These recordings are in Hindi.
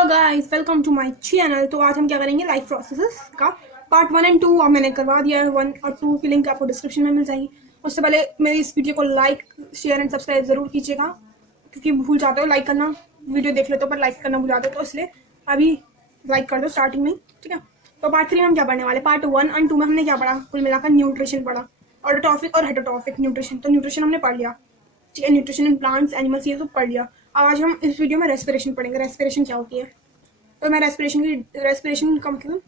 Hello guys, welcome to my channel. तो आज हम क्या करेंगे, लाइफ प्रोसेसेस का पार्ट 1 और 2 अब मैंने करवा दिया है। 1 और 2 की लिंक आपको डिस्क्रिप्शन में मिल जाएगी। उससे पहले मेरी इस वीडियो को लाइक, शेयर एंड सब्सक्राइब जरूर कीजिएगा, क्योंकि भूल जाते हो लाइक करना। वीडियो देख लेते हो पर लाइक करना भूल जाते हो, तो इसलिए अभी लाइक कर दो स्टार्टिंग में, ठीक है। तो पार्ट 3 में हम क्या पढ़ने वाले, पार्ट 1 और 2 में हमने क्या पढ़ा, कुल मिलाकर न्यूट्रिशन पढ़ा, ऑटोट्रॉफिक और हेटरोट्रॉफिक न्यूट्रिशन। तो न्यूट्रिशन हमने पढ़ लिया, ठीक है। न्यूट्रिशन इन प्लांट्स, एनिमल्स, ये सब पढ़ लिया। आज हम इस वीडियो में रेस्पिरेशन पढ़ेंगे। रेस्पिरेशन क्या होती है, तो मैं रेस्पिरेशन का मतलब,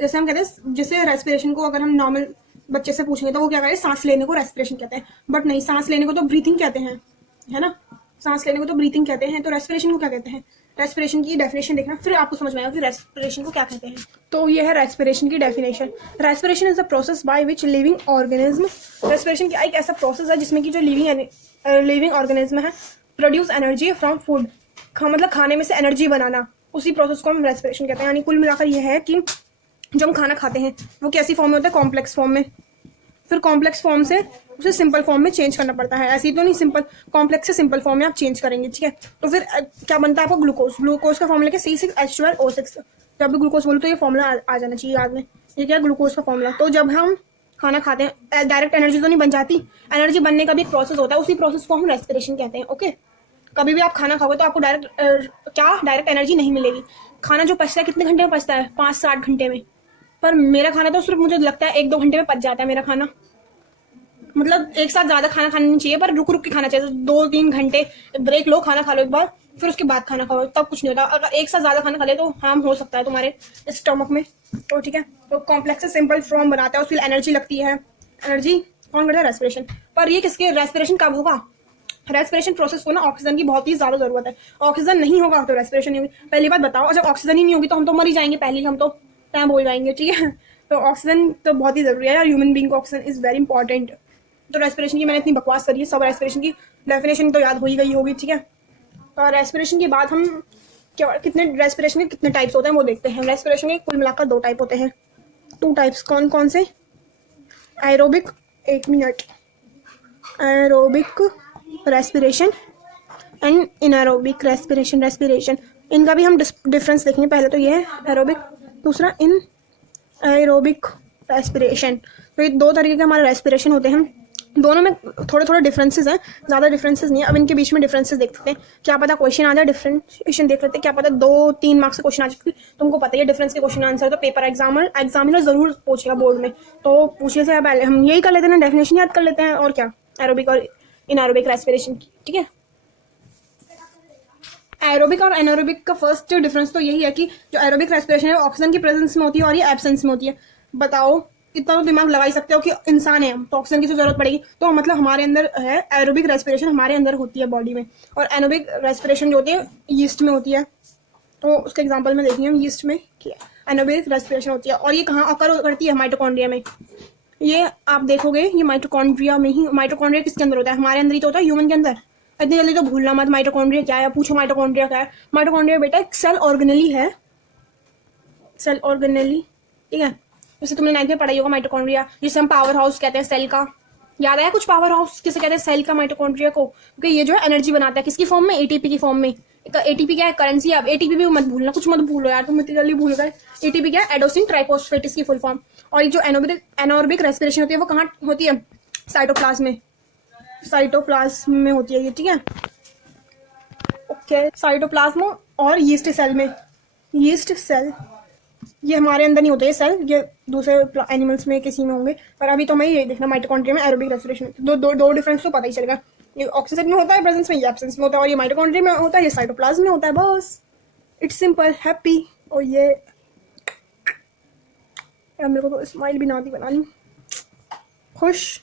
जैसे हम कहते हैं, जैसे रेस्पिरेशन को अगर हम नॉर्मल बच्चे से पूछेंगे तो वो क्या कहें, सांस लेने को रेस्पिरेशन कहते हैं। बट नहीं, सांस लेने को तो ब्रीथिंग कहते हैं, है ना। सांस लेने को तो ब्रीथिंग कहते हैं, तो रेस्पिरेशन को क्या कहते हैं। रेस्पिरेशन की डेफिनेशन देखना, फिर आपको समझ में आएगा कि रेस्पिरेशन को क्या कहते हैं। तो ये है रेस्पिरेशन की definition. Respiration is the process by which living organism, respiration एक ऐसा प्रोसेस है जिसमें कि जो लिविंग ऑर्गेनिज्म है प्रोड्यूस एनर्जी फ्रॉम फूड, मतलब खाने में से एनर्जी बनाना, उसी प्रोसेस को हम रेस्पिरेशन कहते हैं। यानी कुल मिलाकर यह है कि जो हम खाना खाते हैं वो कैसी फॉर्म में होता है, कॉम्प्लेक्स फॉर्म में, फिर कॉम्प्लेक्स फॉर्म से उसे सिंपल फॉर्म में चेंज करना पड़ता है। ऐसी तो नहीं, सिंपल कॉम्प्लेक्स से सिंपल फॉर्म में आप चेंज करेंगे, ठीक है। तो फिर क्या बनता है आपको, ग्लूकोज का फॉर्मूला क्या, C6H12O6। जब भी ग्लूकोज बोलो तो ये फॉर्मूला आ जाना चाहिए याद में। ये क्या, ग्लूकोज का फॉर्मूला। तो जब हम खाना खाते हैं डायरेक्ट एनर्जी तो नहीं बन जाती, एनर्जी बनने का भी एक प्रोसेस होता है, उसी प्रोसेस को हम रेस्पिरेशन कहते हैं, ओके। कभी भी आप खाना खाओगे तो आपको डायरेक्ट एनर्जी नहीं मिलेगी। खाना जो पचता है कितने घंटे में पचता है, 5 से 8 घंटे में। पर मेरा खाना तो सिर्फ मुझे लगता है 1-2 घंटे में पच जाता है मेरा खाना। मतलब एक साथ ज्यादा खाना खाना नहीं चाहिए, पर रुक रुक के खाना चाहिए। 2-3 घंटे ब्रेक लो, खाना खा लो एक बार, फिर उसके बाद खाना खाओ, तब कुछ नहीं होता। अगर एक साथ ज्यादा खाना खा ले तो हार्म हो सकता है तुम्हारे स्टमक में, तो ठीक है। तो कॉम्प्लेक्स से सिंपल फॉर्म बनाता है, उसकी एनर्जी लगती है। एनर्जी कौन करता है, रेस्पिरेशन। पर ये किसके, रेस्पिरेशन कब होगा, रेस्पिरेशन प्रोसेस को ना ऑक्सीजन की बहुत ही ज्यादा जरूरत है। ऑक्सीजन नहीं होगा तो रेस्पिरेशन नहीं होगी। पहली बात बताओ, जब ऑक्सीजन ही नहीं होगी तो हम तो मर ही जाएंगे, पहले ही हम तो टाइम बोल जाएंगे, ठीक है। तो ऑक्सीजन तो बहुत ही जरूरी है यार, ह्यूमन बीइंग को ऑक्सीजन इज वेरी इंपॉर्टेंट। तो रेस्पिरेशन की मैंने इतनी बकवास करी है, सब रेस्पिरेशन की डेफिनेशन तो याद हो ही गई होगी, ठीक है। तो रेस्पिरेशन के बाद हम क्या, कितने रेस्पिरेशन के कितने टाइप्स होते हैं वो देखते हैं। रेस्पिरेशन के कुल मिलाकर 2 टाइप होते हैं, 2 टाइप्स। कौन कौन से, aerobic, 1 minute, aerobic respiration and anaerobic respiration. इनका भी हम डिफरेंस देखेंगे। पहले तो ये है एरोबिक, दूसरा इन एरोबिक रेस्पिरेशन। तो ये 2 तरीके के हमारे रेस्पिरेशन होते हैं। दोनों में थोड़े थोड़े डिफरेंसेस हैं, ज्यादा डिफरेंसेस नहीं है। अब इनके बीच में डिफरेंसेस देख सकते हैं, क्या पता क्वेश्चन आ जाए, डिफरेंशिएशन देख लेते हैं, क्या पता 2-3 मार्क्स से क्वेश्चन आ जाए। तुमको पता ही है डिफरेंस के क्वेश्चन आंसर तो पेपर एग्जामिनर जरूर पूछेगा बोर्ड में, तो पूछने से पहले हम यही कर लेते हैं, डेफिनेशन याद कर लेते हैं, और क्या, एरोबिक और इनएरोबिक रेस्पिरेशन की, ठीक है। एरोबिक और एनारोबिक का फर्स्ट डिफरेंस तो यही है कि जो एरोबिक रेस्पिरेशन है ऑक्सीजन की प्रेजेंस में होती है और ये एब्सेंस में होती है। बताओ, इतना तो दिमाग लगा ही सकते हो कि इंसान है तो ऑक्सीजन की तो जरूरत पड़ेगी, तो मतलब हमारे अंदर है एरोबिक रेस्पिरेशन, हमारे अंदर होती है बॉडी में। और एनोबिक रेस्पिरेशन जो होती है यीस्ट में होती है। तो उसके एग्जाम्पल में देखेंगे हम यीस्ट में एनोबिक रेस्पिरेशन होती है, और ये कहाँ अकर करती है, माइटोकॉन्ड्रिया में। ये आप देखोगे, ये माइटोकॉन्ड्रिया में ही। माइटोकॉन्ड्रिया किसके अंदर होता है, हमारे अंदर ही तो होता है, ह्यूमन के अंदर। इतनी जल्दी तो भूलना मत माइटोकॉन्ड्रिया क्या है, पूछो माइटोकॉन्ड्रिया क्या है। माइटोकॉन्ड्रिया बेटा एक सेल ऑर्गेनेली है, सेल ऑर्गेनेली, ठीक है। जैसे तुमने 9th में पढ़ाई होगा माइटोकॉन्ड्रिया, जिसे हम पावर हाउस कहते हैं सेल का। याद आया कुछ, पावर हाउस किसे कहते हैं, सेल का, माइटोकॉन्ड्रिया को। क्योंकि ये जो है एनर्जी बनाता है, किसकी फॉर्म में, एटीपी की फॉर्म में। एटीपी क्या है, करेंसी। अब एटीपी भी मत भूलना, कुछ मत भूलो यार, तुम इतनी जल्दी भूल गए। एटीपी क्या है, एडोसिन ट्राइफॉस्फेट की फुल फॉर्म। और ये जो एनोरबिक रेस्पिरेशन होती है वो कहाँ होती है, साइटोप्लाज्म में होती है ये, ठीक है। ओके, साइटोप्लाज्म और यीस्ट सेल में। यीस्ट सेल ये हमारे अंदर नहीं होते ये सेल, ये दूसरे एनिमल्स में किसी में होंगे। पर अभी तो मैं यही देखना, माइटोकॉन्ड्रिया में एरोबिक रेस्पिरेशन। दो डिफरेंस तो पता ही चलेगा, ये ऑक्सीजन में होता है प्रेजेंस में, ये एब्सेंस में होता है, और ये माइटोकॉन्ड्रिया में होता है, ये साइटोप्लाज्म में होता है। बस इट्स सिंपल, हैप्पी। और ये मेरे को तो स्माइल भी ना थी बनानी, खुश।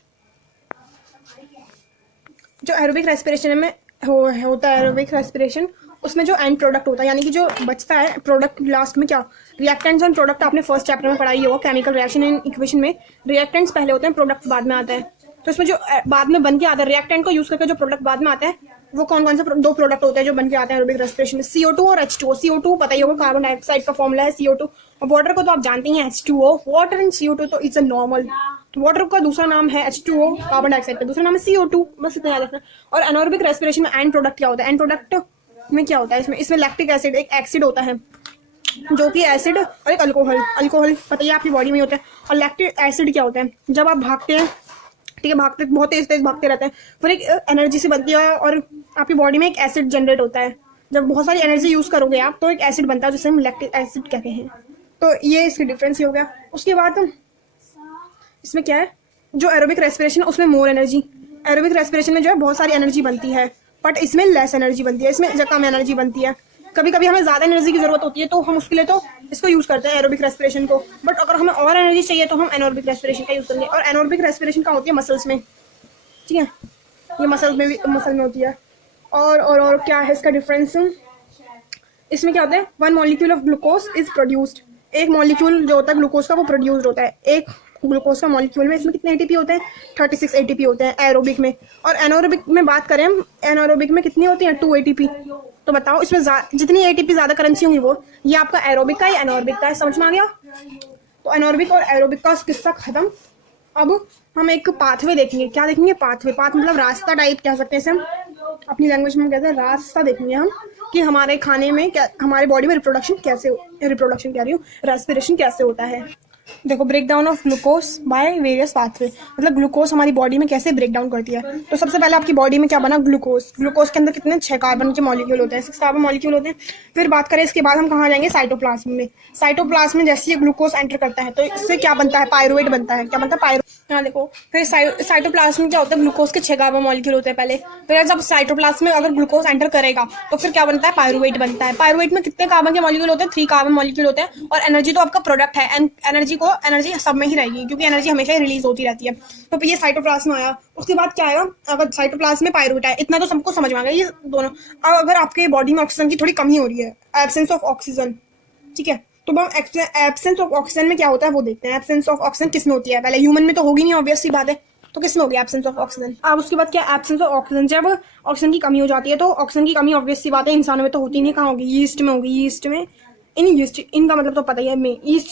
जो एरोबिक रेस्पिरेशन में होता है, एरोबिक रेस्पिरेशन, उसमें जो एंड प्रोडक्ट होता है, यानी कि जो बचता है प्रोडक्ट लास्ट में, क्या, रिएक्टेंट्स एंड प्रोडक्ट आपने फर्स्ट चैप्टर में पढ़ाई होगा, केमिकल रिएक्शन एंड इक्वेशन में। रिएक्टेंट्स पहले होते हैं, प्रोडक्ट बाद में आता है। तो इसमें जो बाद में बन के आता है, रिएक्टेंट को यूज करके जो प्रोडक्ट बाद में आता है, वो कौन कौन से 2 प्रोडक्ट होते हैं जो बन के आते हैं एरोबिक रेस्पिरेशन में, CO2 और H2O। CO2 पता ही होगा, कार्बन डाइऑक्साइड का फॉर्मूला है CO2। और वाटर को तो आप जानते ही हैं, H2O। वाटर एंड CO2 तो इट्स अ नॉर्मल। वाटर का दूसरा नाम है H2O, कार्बन डाइऑक्साइड का दूसरा नाम है CO2, बस इतना याद रखना। और एनारोबिक रेस्पिरेशन में एंड प्रोडक्ट क्या होता है, एंड प्रोडक्ट में क्या होता है, इसमें लैक्टिक एसिड एक एसिड होता है, जो कि एसिड और एक अल्कोहल पता ही आपकी बॉडी में होता है। और लैक्टिक एसिड क्या होता है, जब आप भागते हैं, ठीक है, भागते बहुत तेज भागते रहते हैं, फिर एक एनर्जी से बनती है और आपकी बॉडी में एक एसिड जनरेट होता है। जब बहुत सारी एनर्जी यूज करोगे आप तो एक एसिड बनता है जिसे हम लैक्टिक एसिड कहते हैं। तो ये इसकी डिफरेंस ही हो गया। उसके बाद इसमें क्या है, जो एरोबिक रेस्पिरेशन है उसमें मोर एनर्जी, एरोबिक रेस्पिरेशन में जो है बहुत सारी एनर्जी बनती है, बट इसमें लेस एनर्जी बनती है, इसमें कम एनर्जी बनती है। कभी कभी हमें ज्यादा एनर्जी की जरूरत होती है तो हम उसके लिए तो इसको यूज करते हैं एरोबिक रेस्पिरेशन को, बट अगर हमें और एनर्जी चाहिए तो हम एनोरबिक रेस्पिरेशन का यूज करेंगे। और एनोरबिक रेस्पिरेशन का होती है मसल्स में, ठीक है, ये मसल में होती है। और क्या है इसका डिफरेंस, इसमें क्या होता है, 1 molecule of glucose is produced, एक मॉलिक्यूल जो होता है ग्लूकोज का वो प्रोड्यूस्ड होता है। एक ग्लूकोज का मॉलिक्यूल में इसमें कितने एटीपी होते हैं, 36 एटीपी होते हैं एरोबिक में। और एनोरोबिक में बात करें हम, एनोरोबिक में कितनी होती है, 2 एटीपी। तो बताओ इसमें जितनी एटीपी ज्यादा करेंसी होंगी वो, ये आपका एरोबिक का या एनोरबिक का है, समझ में आ गया। तो एनोरबिक और एरोबिक का किस्सा खत्म। अब हम एक पाथवे देखेंगे, क्या देखेंगे, पाथ मतलब रास्ता टाइप कह सकते हैं इसे हम, अपनी लैंग्वेज में हम कहते हैं रास्ता देखेंगे हम, कि हमारे खाने में क्या, हमारे बॉडी में रिप्रोडक्शन कह रही हूँ, रेस्पिरेशन कैसे होता है। देखो, break down of glucose by various pathway, मतलब ग्लूकोज हमारी बॉडी में कैसे ब्रेक डाउन करती है। तो सबसे पहले आपकी बॉडी में क्या बना, ग्लूकोज के अंदर कितने 6 कार्बन के मॉलिक्यूल होते हैं, 6 कार्बन मॉलिक्यूल होते हैं। फिर बात करें इसके बाद हम कहाँ जाएंगे, साइटोप्लाज्म में। साइटोप्लाज्म में जैसे ये ग्लूकोज एंटर करता है तो इससे क्या बनता है, पायरुवेट बनता है। क्या बनता है, पायरुवेट। यहाँ देखो, फिर साइटोप्लाज्म में क्या होता है, ग्लूकोज के 6 कार्बन मॉलिक्यूल होते हैं पहले। फिर जब साइटोप्लाज्म में अगर ग्लूकोज एंटर करेगा तो फिर क्या बनता है, पायरुवेट बनता है। पायरुवेट में कितने कार्बन के मॉलिक्यूल होते हैं, 3 कार्बन मॉलिक्यूल होते हैं। और एनर्जी तो आपका प्रोडक्ट है, एनर्जी सब में ही रहेगी क्योंकि एनर्जी हमेशा ही रिलीज होती रहती है। तो ये साइटोप्लाज्म में आया। उसके बाद क्या आएगा, अगर साइटोप्लाज्म में पायरुवेट है, इतना तो सबको समझ में आ गया ये दोनों। अब अगर आपके बॉडी में ऑक्सीजन की थोड़ी कमी हो रही है, एब्सेंस ऑफ ऑक्सीजन, ठीक है, तो हम एब्सेंस ऑफ ऑक्सीजन में क्या होता है वो देखते हैं। एब्सेंस ऑफ ऑक्सीजन किस में होती है, पहले ह्यूमन में तो होगी नहीं, ऑब्वियस सी बात है, तो किस में होगी एब्सेंस ऑफ ऑक्सीजन। अब उसके बाद क्या, एब्सेंस ऑफ ऑक्सीजन, जब ऑक्सीजन की कमी हो जाती है, तो ऑक्सीजन की कमी ऑब्वियस सी बात है इंसानों में तो होती नहीं, कहाँ होगी, यीस्ट में होगी। यीस्ट में, इनका मतलब तो पता ही है,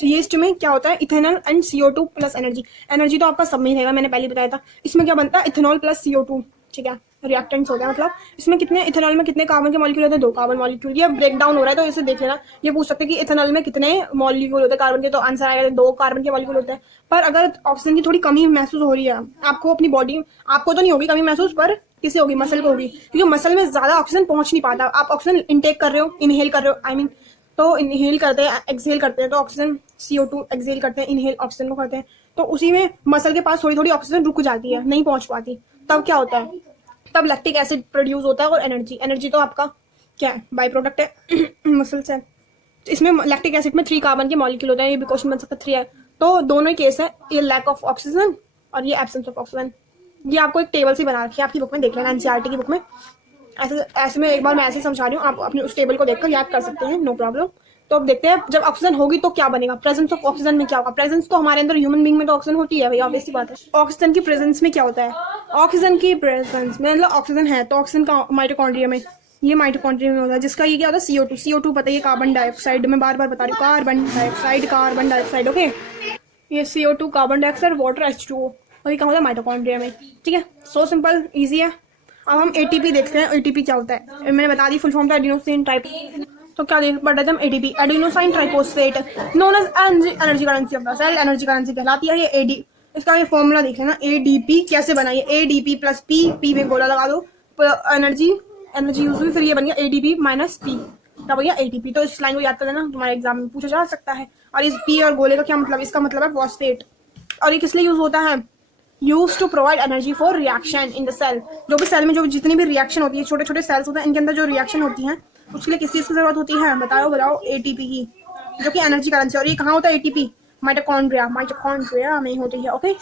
यीस्ट में क्या होता है, ethanol and CO2 plus energy तो आपका सब में ही रहेगा, मैंने पहले बताया था। इसमें क्या बनता है, इथेनॉल प्लस CO2, ठीक है, रिएक्टेंट्स होते हैं। मतलब इसमें कितने, इथेनॉल में कितने कार्बन के मॉलिक्यूल होते हैं, 2 कार्बन मॉलिक्यूल। ये ब्रेक डाउन हो रहा है तो इसे देख लेना, ये पूछ सकते हैं कि इथेनॉल में कितने मॉलिक्यूल होते हैं कार्बन के, तो आंसर आएगा 2 कार्बन के मॉलिक्यूल होते हैं। पर अगर ऑक्सीजन की थोड़ी कमी महसूस हो रही है आपको अपनी बॉडी, आपको तो नहीं होगी कमी महसूस, पर किसे होगी, मसल को होगी, क्योंकि मसल में ज्यादा ऑक्सीजन पहुंच नहीं पाता। आप ऑक्सीजन इनटेक कर रहे हो, इनहेल कर रहे हो, आई मीन, तो इनहेल करते हैं, एक्सहेल करते हैं, तो ऑक्सीजन CO2 एक्सहेल करते हैं, इनहेल ऑक्सीजन को करते हैं, तो उसी में मसल के पास थोड़ी थोड़ी ऑक्सीजन रुक जाती है, नहीं पहुंच पाती। तब क्या होता है, तब लैक्टिक एसिड प्रोड्यूस होता है। और एनर्जी तो आपका क्या है, बाई प्रोडक्ट है मसल से। इसमें लैक्टिक एसिड में 3 कार्बन के मॉलिक्यूल होते हैं, ये भी क्वेश्चन बन सकता है 3 है। तो दोनों ही केस है, ये लैक ऑफ ऑक्सीजन और ये एब्सेंस ऑफ ऑक्सीजन। ये आपको एक टेबल से बना रखी है आपकी बुक में, देख लेना, NCERT की बुक में। ऐसे में एक बार मैं ऐसे समझा रही हूँ, आप अपने उस टेबल को देखकर याद कर सकते हैं, नो प्रॉब्लम। तो अब देखते हैं जब ऑक्सीजन होगी तो क्या बनेगा, प्रेजेंस ऑफ ऑक्सीजन में क्या होगा। प्रेजेंस तो हमारे अंदर ह्यूमन बीइंग में तो ऑक्सीजन होती है भाई, ऑब्वियस सी बात है। ऑक्सीजन की प्रेजेंस में क्या होता है, ऑक्सीजन की प्रेजेंस में मतलब ऑक्सीजन है तो ऑक्सीजन का माइटोकॉन्ड्रिया में, ये माइटोकॉन्ड्रिया में होता है, जिसका ये क्या होता है, CO2 पता है, कार्बन डाइऑक्साइड, मैं बार बार बता रही हूँ, कार्बन डाइऑक्साइड, ओके। ये CO2 carbon dioxide, water H2O, और ये कहाँ होता है, माइटोकॉन्ड्रिया में, ठीक है। सो सिंपल, इजी है। अब हम ATP देखते हैं, ATP क्या होता है, मैंने बता दी, फुल फॉर्म था एडिनोसिन ट्राइप। तो क्या देख पढ़ रहे थे हम, ADP, adenosine triphosphate, known as energy currency of the cell, energy currency कहलाती है ये। इसका ये फॉर्मूला देख लेना, ADP कैसे बना, ये ADP प्लस P में गोला लगा दो, एनर्जी यूज हुई, फिर ये बन गया ADP माइनस P, तब भैया ATP। तो इस लाइन को याद कर लेना, तुम्हारे एग्जाम में पूछा जा सकता है। और इस P और गोले का क्या मतलब, इसका मतलब है फॉस्फेट। और ये किस लिए यूज होता है, use to provide energy for reaction in the cell. जो भी सेल में जो जितनी भी रिएक्शन होती है, छोटे छोटे सेल्स होते हैं, इनके अंदर जो रिएक्शन होती है उसके लिए किस चीज की जरूरत होती है, बताओ ATP की, जो कि एनर्जी करेंसी। और ये कहाँ होता है ATP, माइटोकॉन्ड्रिया में होती है, ओके।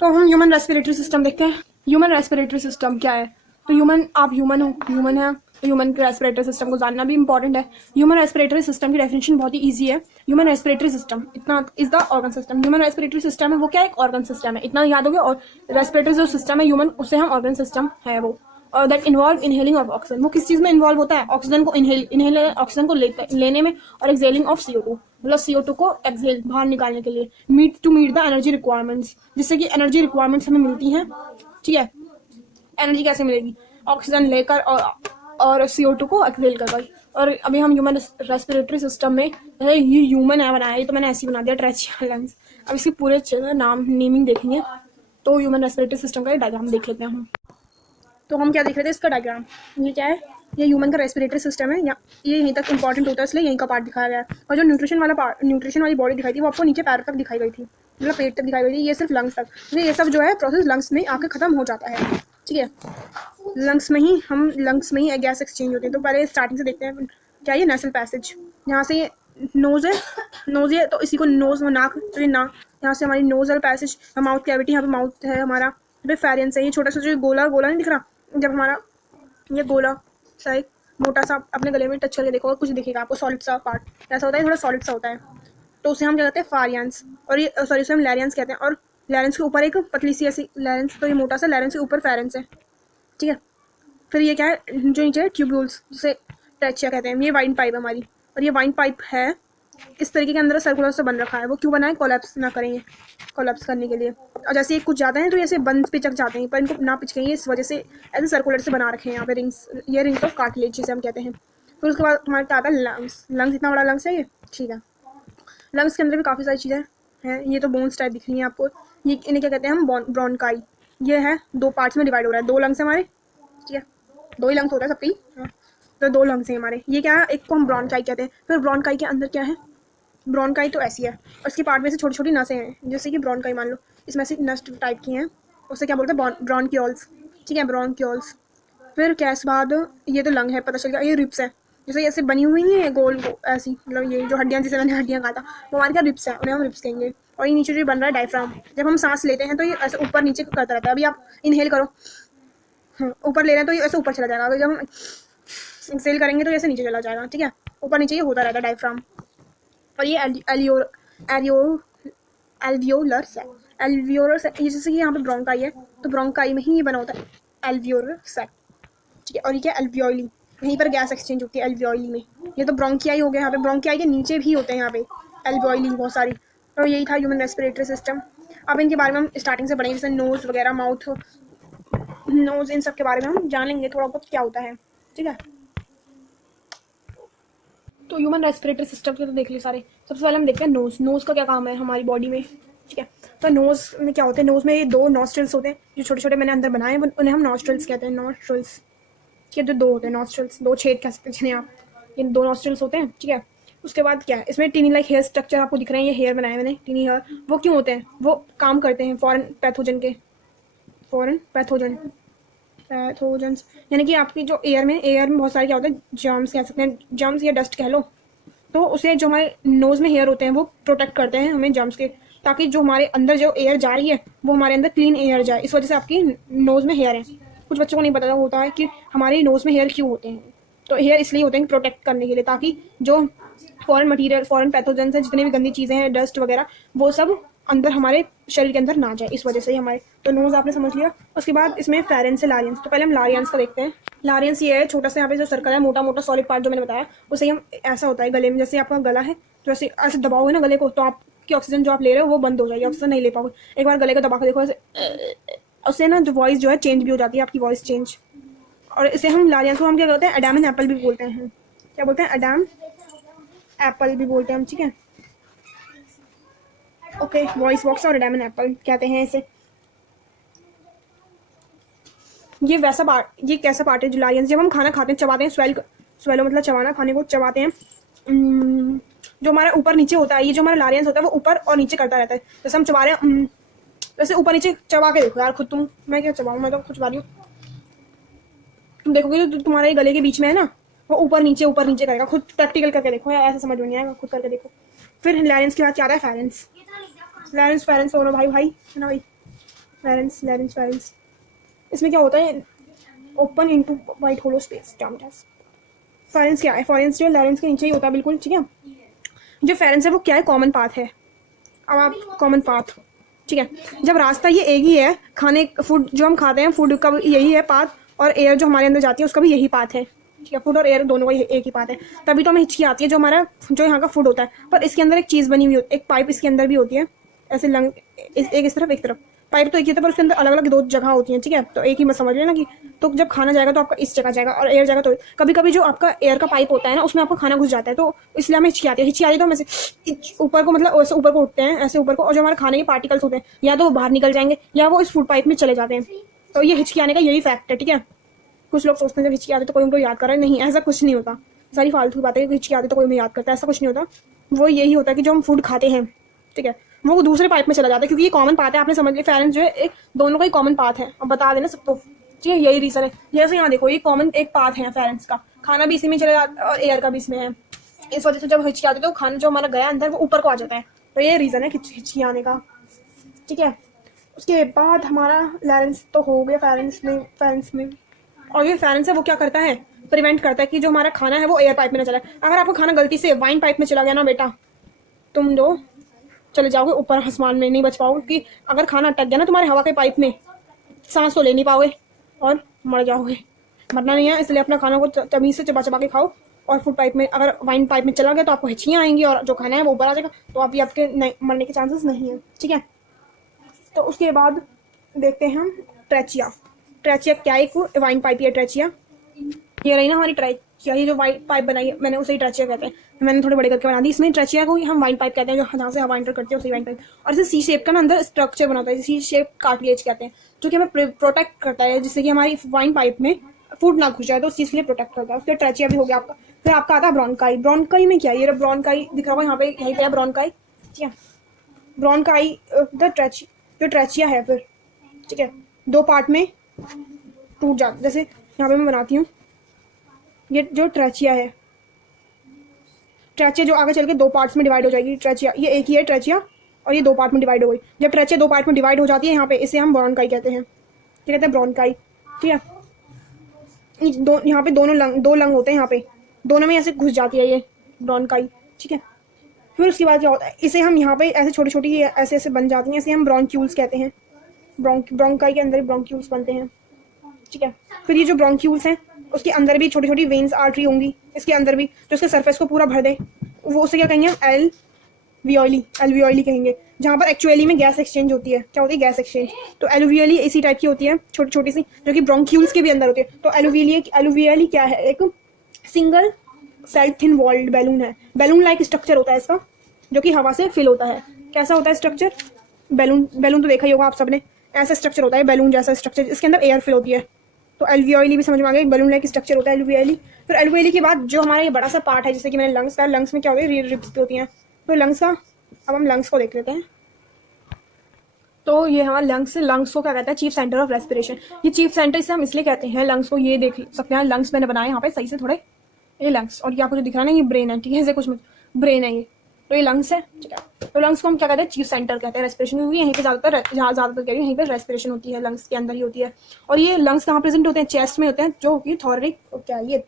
तो हम ह्यूमन रेस्पिरेटरी सिस्टम देखते हैं। ह्यूमन रेस्पिरेटरी सिस्टम क्या है, तो आप ह्यूमन है, ह्यूमन रेस्पिरेटरी सिस्टम को जानना भी इंपॉर्टेंट है। ह्यूमन रेस्पिरेटरी सिस्टम की डेफिनेशन बहुत ही इजी है। ह्यूमन रेस्पिरेटरी सिस्टम इतना is the organ system. Human respiratory system है वो क्या है, एक ऑर्गन सिस्टम है, इतना याद हो गया। और रेस्पिरेटरी जो सिस्टम है ह्यूमन, उसे हम ऑर्गन सिस्टम है वो। और that involve inhaling of oxygen, वो किस चीज में इन्वॉल्व होता है, ऑक्सीजन को इनहेल ऑक्सीजन को लेने में, और एक्सहेलिंग ऑफ CO2, मतलब CO2 को एक्सहेल बाहर निकालने के लिए, मीट द एनर्जी रिक्वायरमेंट्स, जिससे कि एनर्जी रिक्वायरमेंट्स हमें मिलती हैं, ठीक है। एनर्जी कैसे मिलेगी, ऑक्सीजन लेकर और CO2 को एक्सहेल कर पाए। और अभी हम ह्यूमन रेस्पिरेटरी सिस्टम में, ये ह्यूमन है बनाया, ये तो मैंने ऐसे ही बना दिया ट्रेचिया लंग्स। अब इसके पूरे नाम नेमिंग देखेंगे तो ह्यूमन रेस्पिरेटरी सिस्टम का डायग्राम देख लेते हैं हम। तो हम क्या देख रहे थे, इसका डायग्राम। ये क्या है, ये ह्यूमन का रेस्पिरेटरी सिस्टम है। या ये यहीं तक इंपॉर्टेंट होता है, इसलिए यहीं का पार्ट दिखाया गया है। और जो न्यूट्रिशन वाला पार्ट, न्यूट्रिशन वाली बॉडी दिखाई थी, वो आपको नीचे पैर तक दिखाई गई थी, मतलब पेट तक दिखाई गई थी। ये सिर्फ लंग्स तक, ये सब जो है प्रोसेस लंग्स में आके खत्म हो जाता है। ठीक है, लंग्स में ही गैस एक्सचेंज होती है। तो पहले स्टार्टिंग से देखते हैं, क्या ये नेसल पैसेज, यहाँ से ये नोज है तो इसी को नोज, नाक, तो ये नाक, यहाँ से हमारी नोजल पैसेज, माउथ कैविटी, यहाँ पे माउथ है हमारा, यहाँ पे फेरेंस है। ये छोटा सा जो गोला नहीं दिख रहा, जब हमारा ये गोला सा एक मोटा सा अपने गले में टच करके देखो, कुछ दिखेगा आपको, सॉलिड सा पार्ट ऐसा होता है, थोड़ा सॉलिड सा होता है, तो उसे हम क्या कहते हैं, फारियंस। और ये सॉरी, उसे हम लैरियंस कहते हैं। और लैरियंस के ऊपर एक पतली सी ऐसी लैरियंस, तो ये मोटा सा लैरियंस के ऊपर फेरेंस है। ठीक है, फिर ये क्या है, जो नीचे है ट्यूब्यूल्स, जिसे ट्रेचिया कहते हैं। ये वाइन पाइप हमारी, और ये वाइन पाइप है इस तरीके के अंदर सर्कुलर से बन रखा है। वो क्यों बना है, कोलैप्स ना करेंगे, कोलैप्स करने के लिए। और जैसे ये कुछ जाते हैं तो ऐसे बंद पिचक जाते हैं, पर इनको ना पिचकेंगे, इस वजह से ऐसे सर्कुलर से बना रखे हैं यहाँ पे रिंग्स, ये रिंग्स ऑफ कार्टिलेज जिसे हम कहते हैं। फिर उसके बाद हमारे क्या आता है, लंग्स इतना बड़ा लंग्स है ये। ठीक है, लंग्स के अंदर भी काफ़ी सारी चीज़ें हैं। ये तो बोन्स टाइप दिख रही हैं आपको, ये इन्हें क्या कहते हैं हम, ब्रोनकाई। ये है 2 पार्ट्स में डिवाइड हो रहा है, 2 लंग्स हमारे। ठीक है, 2 ही लंग्स होता है सबकी, हाँ, तो 2 लंग्स हैं हमारे। ये क्या है, एक को हम ब्रोनकाई कहते हैं। फिर ब्रोनकाई के अंदर क्या है, ब्रोनकाई तो ऐसी है, और इसके पार्ट में से छोटी छोटी नसें हैं, जैसे कि ब्रोनकाई मान लो, इसमें से नस्ट टाइप की हैं, उसे क्या बोलते हैं, ब्रोनक्यूल्स। ठीक है, ब्रोनक्यूल्स। फिर क्या इसके बाद, ये तो लंग है, पता चल गया। ये रिप्स है, जैसे ऐसे बनी हुई है गोल ऐसी, मतलब ये जो हड्डियाँ, जैसे मैंने हड्डियाँ कहा था, वो हमारे क्या रिप्स है, उन्हें हम रिप्स कहेंगे। और ये नीचे जो बन रहा है डायफ्राम, जब हम सांस लेते हैं तो ये ऐसे ऊपर नीचे करता रहता है। अभी आप इनहेल करो, ऊपर ले रहे हैं तो ये ऐसे ऊपर चला जाएगा, अगर जब हम एक्सेल करेंगे तो ऐसे नीचे चला जाएगा। ठीक है, ऊपर नीचे ये होता रहता है डायफ्राम। और ये एल्वियोलर सैक, ये जैसे कि यहाँ पे ब्रोंकाई है, तो ब्रोंकाई में ही ये बना होता है एल्वियोलर सैक। ठीक है, और ये क्या, एल्वियोली, यहीं पर गैस एक्सचेंज होती है एल्वियोली में। ये तो ब्रोंकियाई हो गया, यहाँ पे ब्रोंकियाई के नीचे भी होते हैं यहाँ पे एल्वियोली बहुत सारी। तो यही था ह्यूमन रेस्पिरेटरी सिस्टम। अब इनके बारे में हम स्टार्टिंग से पढ़ेंगे, जैसे नोज वगैरह, माउथ, नोज, इन सब के बारे में हम जान लेंगे थोड़ा बहुत क्या होता है। ठीक है, तो ह्यूमन रेस्पिरेटरी सिस्टम के तो देख लिए सारे। सबसे पहले हम देखते हैं नोज का क्या काम है हमारी बॉडी में। ठीक है, तो नोज में क्या होते हैं, नोज में ये 2 नॉस्ट्रल्स होते हैं, जो छोटे छोटे मैंने अंदर बनाए, उन्हें हम नॉस्ट्रल्स कहते हैं, नॉस्ट्रल्स। ठीक है, जो 2 होते हैं नॉस्ट्रल्स, 2 छेद कह सकते हैं जिन्हें आप, ये 2 नॉस्ट्रल्स होते हैं। ठीक है, उसके बाद क्या है, इसमें टिनी लाइक हेयर स्ट्रक्चर आपको दिख रहे हैं, ये हेयर बनाए मैंने, टिनी हेयर। वो क्यों होते हैं, वो काम करते हैं फॉरेन पैथोजेंस, यानी कि आपकी जो एयर में बहुत सारे क्या होते हैं, जर्म्स कह सकते हैं, जर्म्स या डस्ट कह लो। तो उसे जो हमारे नोज़ में हेयर होते हैं वो प्रोटेक्ट करते हैं हमें जर्म्स के, ताकि जो हमारे अंदर जो एयर जा रही है वो हमारे अंदर क्लीन एयर जाए। इस वजह से आपकी नोज़ में हेयर है। कुछ बच्चों को नहीं पता होता है कि हमारे नोज़ में हेयर क्यों होते हैं। तो हेयर इसलिए होते हैं प्रोटेक्ट करने के लिए, ताकि जो फॉरेन मटीरियल, फॉरेन पैथोजेंस है, जितनी भी गंदी चीज़ें हैं, डस्ट वगैरह, वो सब अंदर हमारे शरीर के अंदर ना जाए। इस वजह से ही हमारे, तो नोज़ आपने समझ लिया। उसके बाद इसमें फेरेंस से लारियंस। तो पहले हम लारियंस का देखते हैं। लारियंस ये है, छोटा सा यहाँ पे जो सर्कल है, मोटा मोटा सॉलिड पार्ट जो मैंने बताया, उसे हम ऐसा होता है गले में, जैसे आपका गला है, तो ऐसे दबाओगे ना गले को, तो आपकी ऑक्सीजन जो आप ले रहे हो वो बंद हो जाएगी, ऑक्सीजन नहीं ले पाओगे। एक बार गले को दबा कर देखो ऐसे, उससे ना जो वॉइस जो है चेंज भी हो जाती है, आपकी वॉइस चेंज। और इसे हम लारियंस को हम क्या कहते हैं, एडम एंड एप्पल भी बोलते हैं। क्या बोलते हैं, एडम एप्पल भी बोलते हैं हम। ठीक है, ओके, वॉइस बॉक्स और एडम एंड एप्पल कहते हैं इसे। ये वैसा पार्ट, ये कैसा पार्ट है जो लारियंस, जब हम खाना खाते हैं, चबाते हैं, स्वेलो मतलब चबाना, खाने को चबाते हैं, जो हमारा ऊपर नीचे होता है, ये जो हमारा लारियंस होता है वो ऊपर और नीचे करता रहता है। जैसे हम चबा रहे हैं, वैसे ऊपर नीचे चबा के देखो यार खुद तुम, मैं क्या चबाऊँ, मैं तो कुछ चबा रही हूँ, तुम देखोगे तो तुम्हारे गले के बीच में है ना, वो ऊपर नीचे करेगा। खुद प्रैक्टिकल करके देखो यार, ऐसा समझ में नहीं आएगा, खुद करके देखो। फिर लारियंस के बाद क्या आता है, फेरेंस दोनों भाई है ना भाई, फेरेंस। इसमें क्या होता है, ओपन इनटू वाइट होलो स्पेस डाउनटास। फेरेंस क्या है, फेरेंस जो लारियंस के नीचे ही होता है बिल्कुल। ठीक है, जो फेरेंस है वो क्या है, कॉमन पाथ है। अब आप कॉमन पाथ, ठीक है, जब रास्ता ये एक ही है, खाने फूड जो हम खाते हैं, फूड का यही है पाथ, और एयर जो हमारे अंदर जाती है उसका भी यही पाथ है। ठीक है, फूड और एयर दोनों का एक ही पाथ है। तभी तो हमें हिचकी आती है जो हमारा, जो यहाँ का फूड होता है। पर इसके अंदर एक चीज़ बनी हुई होती है, एक पाइप इसके अंदर भी होती है, ऐसे लंग एक इस तरफ एक तरफ, पाइप तो एक ही होता है पर उसके अंदर अलग अलग 2 जगह होती हैं, ठीक है। तो एक ही मत समझ लेना कि तो जब खाना जाएगा तो आपका इस जगह जाएगा और एयर जाएगा। तो कभी कभी जो आपका एयर का पाइप होता है ना उसमें आपका खाना घुस जाता है, तो इसलिए हमें हिचकी आती है। हिचकी आती है तो हम ऐसे ऊपर को मतलब ऐसे ऊपर को उठते हैं, ऐसे ऊपर को, और जो हमारे खाने के पार्टिकल्स होते हैं या तो वो बाहर निकल जाएंगे या वो इस फूड पाइप में चले जाते हैं। तो ये हिचकी आने का यही फैक्ट है, ठीक है। कुछ लोग सोचते हैं जब हिचकी आती है तो कोई उनको याद कर रहा है, नहीं, ऐसा कुछ नहीं होता। सारी फालतू बातें, हिचकी आती है तो कोई हमें याद करता है, ऐसा कुछ नहीं होता। वो यही होता है कि जो हम फूड खाते हैं, ठीक है, वो दूसरे पाइप में चला जाता है, क्योंकि ये कॉमन पाथ है। आपने समझ लिया, फेरेंस जो है एक दोनों का ही कॉमन पाथ है। अब बता देना सबको, ठीक है, यही रीजन है। जैसे यहाँ देखो, ये कॉमन एक पाथ है फेरेंस का, खाना भी इसी में चला जाता है और एयर का भी इसमें है। इस वजह से जब हिचकी आती है तो खाना जो हमारा गया अंदर वो ऊपर को आ जाता है। तो ये रीजन है हिचकी आने का, ठीक है। उसके बाद हमारा लैरेंस तो हो गया फेरेंस में। और ये फेरेंस है वो क्या करता है, प्रिवेंट करता है कि जो हमारा खाना है वो एयर पाइप में ना चला। अगर आपका खाना गलती से वाइन पाइप में चला गया ना बेटा, तुम जो चले जाओगे ऊपर आसमान में, नहीं बच पाओगे। क्योंकि अगर खाना अटक गया ना तुम्हारे हवा के पाइप में, सांस तो ले नहीं पाओगे और मर जाओगे। मरना नहीं है, इसलिए अपना खाना को तमीज से चबा चबा के खाओ। और फूड पाइप में अगर वाइन पाइप में चला गया तो आपको हिचकियाँ आएंगी और जो खाना है वो ऊपर आ जाएगा, तो आप आपके मरने के चांसेस नहीं है, ठीक है। तो उसके बाद देखते हैं हम ट्रेचिया। ट्रेचिया क्या है, एक वाइन पाइप है ट्रेचिया। ये रही ना हमारी ट्रेचिया, ये जो वाइन पाइप बनाई है मैंने उसे ही ट्रेचिया कहते हैं। मैंने थोड़े बड़े करके बना दी। इसमें ट्रेचिया को हम वाइन पाइप कहते हैं, जो जहाँ से हवा एंटर करती है उसी वाइन पाइप। और इसे सी शेप का ना अंदर स्ट्रक्चर बनाता है, सी शेप कार्टिलेज कहते हैं, जो कि हमें प्रोटेक्ट करता है, जिससे कि हमारी वाइन पाइप में फूड ना घुस जाए, तो उस चीज के लिए प्रोटेक्ट करता है। उसके ट्रेचिया भी हो गया आपका। फिर आपका आता है ब्रोंकाई। ब्रोंकाई में क्या है, ये ब्रोंकाई दिख रहा होगा यहाँ पे, यहीं पे है ब्रोंकाई, ठीक है। ब्रोंकाई जो ट्रेचिया है फिर, ठीक है, 2 पार्ट में टूट जाता। जैसे यहाँ पे मैं बनाती हूँ, ये जो ट्रेचिया है, ट्रेचिया जो आगे चल के 2 पार्ट्स में डिवाइड हो जाएगी। ट्रेचिया ये एक ही है ट्रेचिया, और ये 2 पार्ट में डिवाइड हो गई। जब ट्रेचिया 2 पार्ट में डिवाइड हो जाती है यहाँ पे, इसे हम ब्रोंकाई कहते हैं, क्या कहते हैं, ब्रोंकाई, ठीक है। यहाँ पे 2 लंग होते हैं, यहाँ पे दोनों में ऐसे घुस जाती है ये ब्रोंकाई, ठीक है। फिर उसके बाद क्या होता है, इसे हम यहाँ पे ऐसे छोटी छोटी ऐसे ऐसे बन जाती हैं, इसे हम ब्रोंक्यूल्स कहते हैं। ब्रोंकाई के अंदर ब्रोंक्यूल्स बनते हैं, ठीक है। फिर ये जो ब्रोंक्यूल्स हैं उसके अंदर भी छोटी छोटी वेन्स आर्टरी होंगी, इसके अंदर भी, जो इसके सरफेस को पूरा भर दे, वो उसे क्या कहेंगे, एल्वियोली कहेंगे। जहाँ पर एक्चुअली में गैस एक्सचेंज होती है, क्या होती है, गैस एक्सचेंज। तो एल्वियोली इसी टाइप की होती है, छोटी छोटी सी, जो कि ब्रोंक्यूल्स के भी अंदर होती है। तो एल्वियोली क्या है, एक single cell thin walled balloon है। बैलून लाइक स्ट्रक्चर होता है इसका, जो कि हवा से फिल होता है। कैसा होता है स्ट्रक्चर, बैलून तो देखा ही होगा आप सबने, ऐसा स्ट्रक्चर होता है बैलून जैसा स्ट्रक्चर, इसके अंदर एयर फिल होती है। तो एल्वियोली भी समझ में आ गया, बैलून लाइक स्ट्रक्चर होता है एल्वियोली। फिर एल्वियोली के बाद जो हमारा ये बड़ा सा पार्ट है, जैसे कि मैंने लंग्स का, लंग्स में क्या होती है, रिब्स होती हैं। तो लंग्स का, अब हम लंग्स को देख लेते हैं। तो ये हमारा लंग्स को क्या कहता है, चीफ सेंटर ऑफ रेस्पिरेशन। ये चीफ सेंटर इसे हम इसलिए कहते हैं लंग्स को, ये देख सकते हैं लंग्स मैंने बनाए यहाँ पे सही से थोड़े, ये लंग्स, और ये आपको जो दिख रहा है ना ये ब्रेन है, ठीक है, ऐसे कुछ ब्रेन है ये, तो ये लंग्स है, ठीक है। तो लंग्स को हम क्या कहते हैं, चीफ सेंटर कहते हैं रेस्पिरेशन, क्योंकि यहीं पे ज्यादातर कह रही है यहीं पे रेस्पिरेशन होती है, लंग्स के अंदर ही होती है। और ये लंग्स कहाँ प्रेजेंट होते हैं, चेस्ट में होते हैं, जो कि थॉरिक क्या है, ये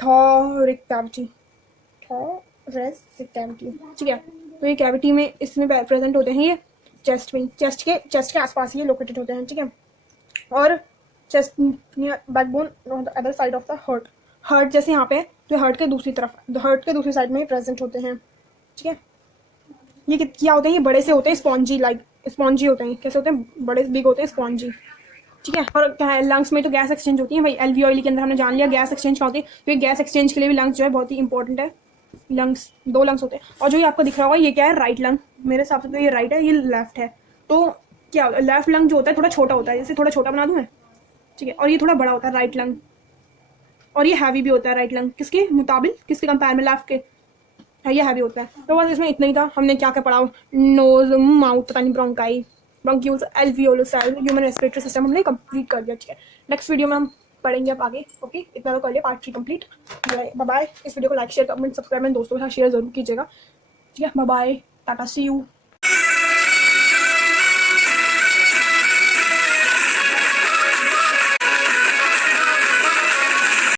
थॉरिक कैविटी, ठीक है। तो ये कैविटी में इसमें प्रेजेंट होते हैं, ये चेस्ट में, चेस्ट के आसपास ये लोकेटेड होते हैं, ठीक है। और chest backbone on the other side of the heart जैसे यहाँ पे, तो हार्ट के दूसरी साइड में प्रेजेंट होते हैं, ठीक है। ये क्या होते हैं, ये बड़े से होते हैं, स्पॉन्जी होते हैं। कैसे होते हैं, बड़े बिग होते हैं, स्पॉन्जी, ठीक है। और क्या है, लंग्स में तो गैस एक्सचेंज होती है भाई, एल्वियोली के अंदर हमने जान लिया गैस एक्सचेंज क्या होती है। तो ये गैस एक्सचेंज के लिए भी लंग्स जो है बहुत ही इंपॉर्टेंट है। लंग्स 2 लंग्स होते हैं, और जो ये आपको दिख रहा होगा ये क्या है, राइट लंग, मेरे हिसाब से तो ये राइट है, ये लेफ्ट है। तो क्या लेफ्ट लंग जो होता है थोड़ा छोटा होता है, जैसे थोड़ा छोटा बना दूं मैं, ठीक है। और ये थोड़ा बड़ा होता है राइट लंग, और ये हैवी भी होता है राइट लंग, किसके मुताबिक, किसके कंपेयर में, लेफ्ट के, ये हैवी होता है। तो बस इसमें इतना ही था। हमने क्या क्या पढ़ा, नोज, माउथ, पता नहीं, bronchi, bronchioles, alveolus, human respiratory system हमने कंप्लीट कर दिया, ठीक है। नेक्स्ट वीडियो में हम पढ़ेंगे अब आगे, ओके। इतना तो कर लिया, पार्ट 3 कंप्लीट। Bye bye. इस वीडियो को like share comment subscribe and दोस्तों के साथ शेयर जरूर कीजिएगा, ठीक है। Bye bye, tata, see you.